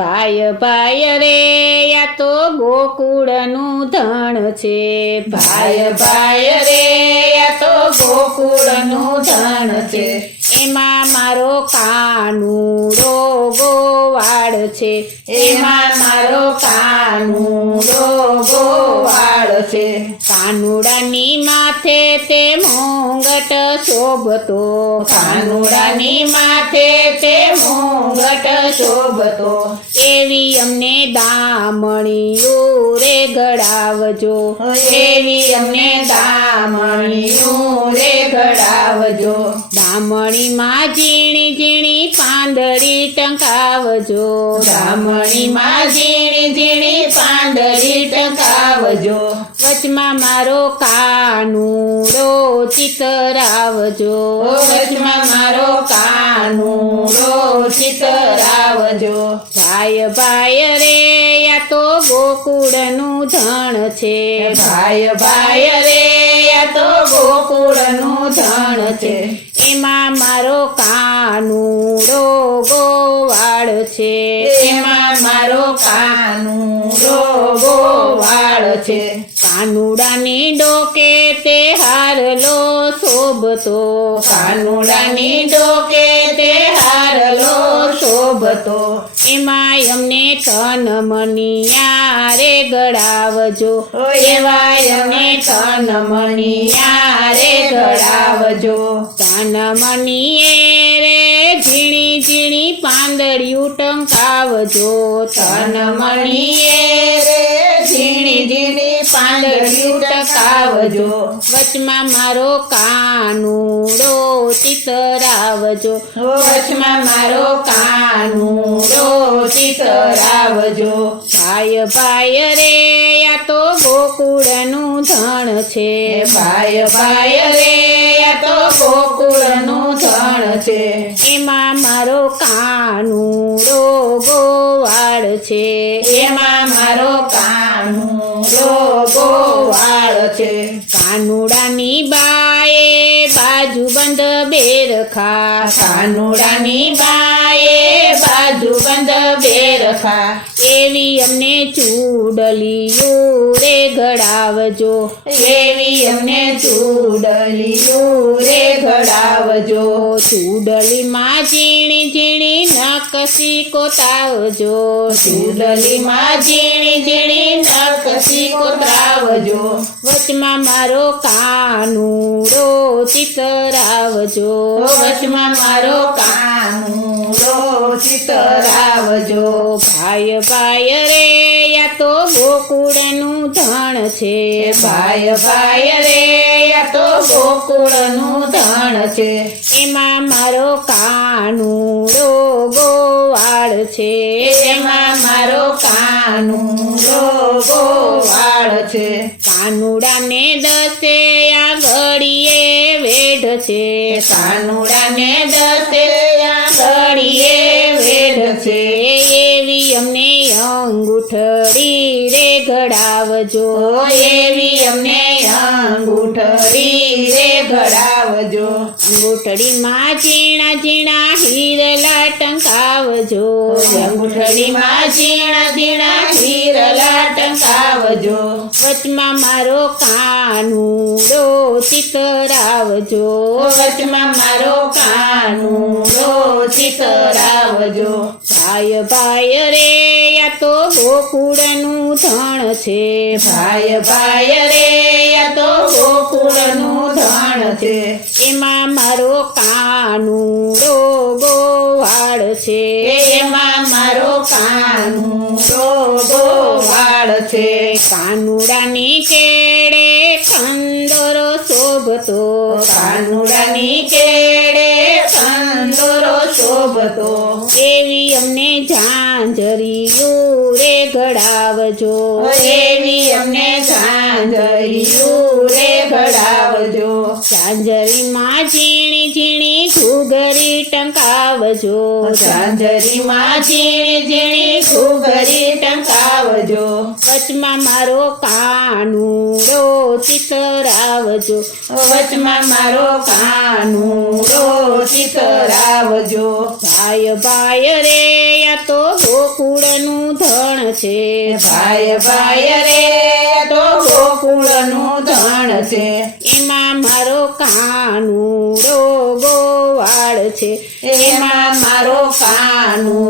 ભાય ભાય રે આ તો ગોકુળનું ધણ છે, ભાય ભાય રે આ તો ગોકુળનું ધણ છે, એમાં મારો કાનુડો ગોવાળ છે, એમાં મારો કાનુડો ગોવાળ છે, કાનુડાની માથે તે મોંગટ શોભતો, કાનુડાની માથે તે મોંગટ શોભતો, એવી અમને દામણીઓ રે ઘડાવજો, એવી અમને દામણીઓ રે ઘડાવજો, દામણીમાં ઝીણી ઝીણી પાંદડી ટંકાવજો, દામણીમાં ઝીણી ઝીણી પાંદડી ટંકાવજો, વચમાં મારો કાનુડો ચિતરાવજો, વચમાં મારો કાનુડો ચિતરાવજો, ભાય ભાય રે આ તો ગોકુળનું ધણ છે, ભાય ભાય રે આ તો ગોકુળનું ધણ છે, એમાં મારો કાનુડો ગોવાળ છે, એમાં મારો કાનુડો ગોવાળ છે, કાનુડાની ડોકે તે હારલો શોભતો, કાનુડાની ડોકે તે હારલો શોભતો, એમાં અમને તન મનિયા રે ગળાવજો, એવા અમને તન મનિયા રે ગળાવજો, તન મનિયે રે ઝીણી ઝીણી પાંદડિયું ટંકાવજો, તન મનિયે રે ઝીણી ઝીણી પાંદડિયું ટંકાવજો, વચમાં મારો કાનુડો ચિતરાવજો, વચમાં મારો કાનુડો ચિતરાવજો, ભાય ભાય રે આ તો ગોકુળનું ધણ છે, ભાય ભાય રે આ તો ગોકુળનું ધણ છે, એમાં મારો કાનુડો ગોવાળ છે, એમાં મારો કાનુડો ગોવાળ છે, કાનુડાની બાએ બાજુબંધ બેરખા, કાનુડાની બાએ બાજુબંધ બેરખા, એવી અમને ચૂડલીઓ રે ઘડાવજો, એવી અમને ચૂડલીઓ રે ઘડાવજો, ચૂડલીમાં ઝીણી ઝીણી નકશી કોતાવજો, ચૂડલીમાં ઝીણી ઝીણી નકશી કોતાવજો, વચમાં મારો કાનુડો ચિતરાવજો, વચમાં મારો કાનુડો ચિતરાવજો, ભાય ભાય રે આ તો ગોકુળનું ધણ છે, ભાય ભાય રે આ તો ગોકુળનું ધણ છે, એમાં મારો કાનુડો ગોવાળ છે, એમાં મારો કાનુડો ગોવાળ છે, કાનુડાને દસે આ ઘડીએ વેઢ છે, કાનુડાને દસે આ ઘડીએ વેઢ છે, એવી અમને અંગૂઠડી રે ઘડાવજો, એવી અમને અંગૂઠડી રે ઘડાવજો, અંગૂઠડીમાં ઝીણા ઝીણા હીરલા ટંકાવજો, અંગૂઠડીમાં ઝીણા ઝીણા હીરલા ટંકાવજો, વચમાં મારો કાનુડો ચિતરાવજો, વચમાં મારો કાનુડો ચિતરાવજો, ભાય ભાય રે આ તો ગોકુળનું ધણ છે, ભાય ભાય રે આ તો ગોકુળનું ધણ છે, એમાં મારો કાનુડો ગોવાળ છે, એમાં મારો કાનુડો ગોવાળ છે, કાનુડાની કેડે કંદોરો શોભતો, કાનુડાની કેડે કંદોરો શોભતો, એવી અમને ઝાંઝરીઓ રે ઘડાવજો, એવી અમને ઝાંઝરીઓ રે ઘડાવજો, ઝાંઝરીમાં ઝીણી ઝીણી ઘૂઘરી ટંકાવજો, ઝાંઝરીમાં ઝીણી ઝીણી ઘૂઘરી ટંકાવજો, વચમાં મારો કાનુડો ચિતરાવજો વચમાં મારો કાનુડો ચિતરાવજો ભાઈ ભાઈ રે આ તો ગોકુળનું ધણ છે ભાઈ ભાઈ રે આ તો ગોકુળનું ધણ છે એમાં મારો કાનુડો ગોવાળ છે એમાં મારો કાનુડો